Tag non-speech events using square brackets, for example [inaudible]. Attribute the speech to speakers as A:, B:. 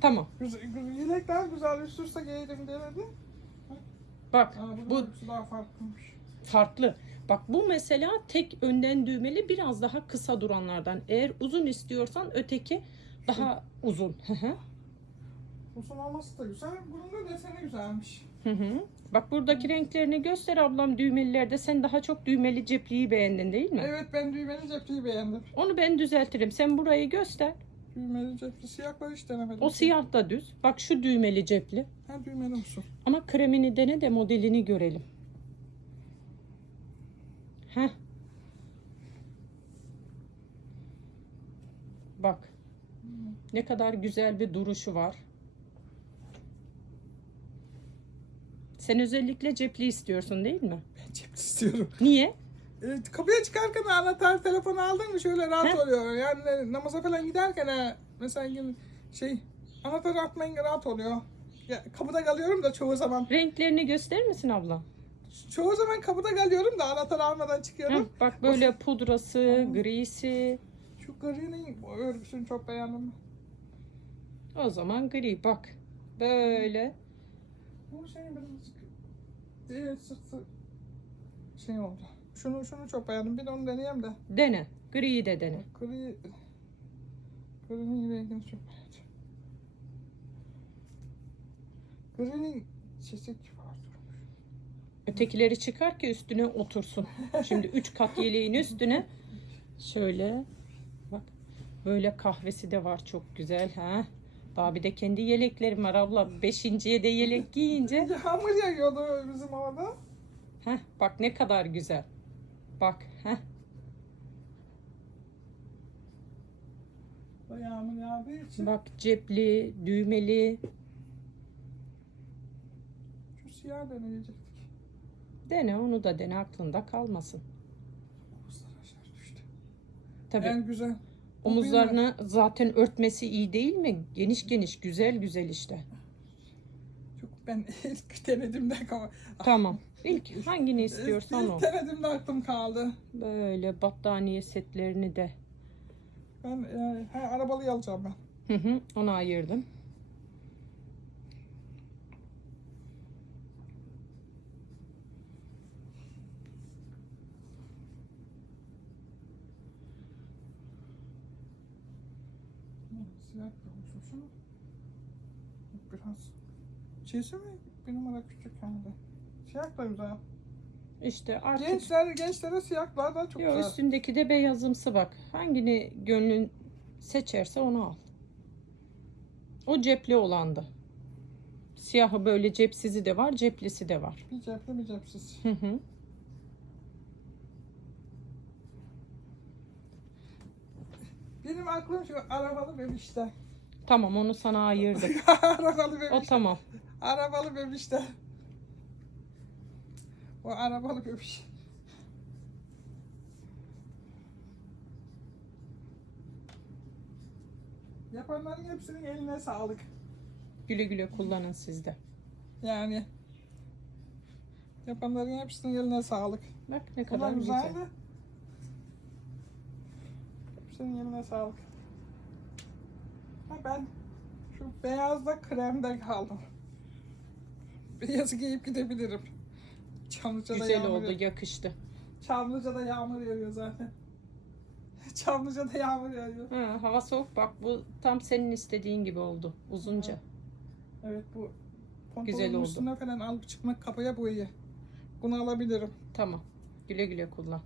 A: Tamam.
B: Güzel, yelekler güzel üst üste giydim demedi.
A: Bak
B: Aa, bu, daha farklıymış.
A: farklı. Bak bu mesela tek önden düğmeli biraz daha kısa duranlardan. Eğer uzun istiyorsan öteki daha uzun. Hı hı.
B: Uzun olması da güzel. Bunun da deseni güzelmiş.
A: Hı hı. Bak buradaki renklerini göster ablam düğmelilerde. Sen daha çok düğmeli cepliği beğendin değil mi?
B: Evet ben düğmeli cepliği beğendim.
A: Onu ben düzeltirim. Sen burayı göster.
B: Düğmeli cepli siyahları hiç denemedim.
A: O siyah da düz. Bak şu düğmeli cepli.
B: Ha düğmeli olsun.
A: Ama kremini dene de modelini görelim. Heh. Bak. Ne kadar güzel bir duruşu var. Sen özellikle cepli istiyorsun değil mi?
B: Ben cepli istiyorum.
A: Niye?
B: E, kapıya çıkarken anahtar telefonu aldın mı şöyle rahat
A: He.
B: oluyor. Yani namaza falan giderken ha, mesela yine şey anahtar atmayınca rahat oluyor. Ya, kapıda kalıyorum da çoğu zaman.
A: Renklerini gösterir misin abla?
B: Çoğu zaman kapıda kalıyorum da anahtar almadan çıkıyorum.
A: bak böyle pudrası, grisi.
B: Şu grinin örgüsünü çok beğendim.
A: O zaman gri bak. Böyle.
B: Bu şey birazcık e, sırtı şey oldu. Şunu şunu çok beğendim. Bir de onu deneyeyim de.
A: Dene. Griyi de dene.
B: Gri Gri'nin rengini çok beğendim. Gri'nin çiçek var.
A: Ötekileri çıkar ki üstüne otursun. Şimdi [laughs] üç kat yeleğin üstüne şöyle bak böyle kahvesi de var çok güzel ha. Daha bir de kendi yeleklerim var abla. Beşinciye de yelek giyince. [laughs]
B: Yağmur yağıyordu bizim orada.
A: Heh, bak ne kadar güzel. Bak heh.
B: Yağmur yağdığı için
A: Bak cepli, düğmeli.
B: şu siyah deneyecektik.
A: Dene onu da dene aklında kalmasın. Tabii
B: En güzel. O
A: omuzlarını zaten örtmesi iyi değil mi? Geniş geniş güzel güzel işte.
B: Çok ben [laughs] ilk denediğimde ama
A: Tamam. İlk hangini istiyorsan o.
B: denediğimde aklım kaldı.
A: Böyle battaniye setlerini de.
B: Ben e, he, arabalıyı alacağım ben.
A: Hı hı, onu ayırdım.
B: Siyah bir. Biraz mi? Bir numara küçük herhalde. Siyah da güzel.
A: İşte artık
B: Gençler, gençlere siyahlar da çok
A: Yo,
B: güzel.
A: üstündeki de beyazımsı bak. Hangini gönlün seçerse onu al. O cepli olandı. Siyahı böyle cepsizi de var, ceplisi de var.
B: Bir cepli bir cepsiz.
A: Hı hı.
B: Benim aklım şu arabalı bebişte.
A: Tamam onu sana ayırdım. [laughs]
B: arabalı
A: O
B: bebişte.
A: tamam.
B: Arabalı bebişte. O arabalı bebiş. Yapanların hepsinin eline sağlık.
A: Güle güle kullanın siz de.
B: Yani yapanların hepsinin eline sağlık.
A: Bak ne
B: Kadar
A: güzel.
B: güzeldi. Hepsinin eline sağlık. Ha ben şu beyazda kremde kaldım. Beyazı giyip gidebilirim. Çamlıca'da
A: Güzel
B: yağmur
A: oldu, yakıştı.
B: Çamlıca'da yağmur yağıyor zaten. [laughs] Çamlıca'da yağmur yağıyor.
A: Ha, hava soğuk bak bu tam senin istediğin gibi oldu. Uzunca.
B: Evet bu
A: Güzel
B: pantolonun
A: oldu.
B: üstüne falan alıp çıkmak kapıya bu iyi. Bunu alabilirim.
A: Tamam. Güle güle kullan.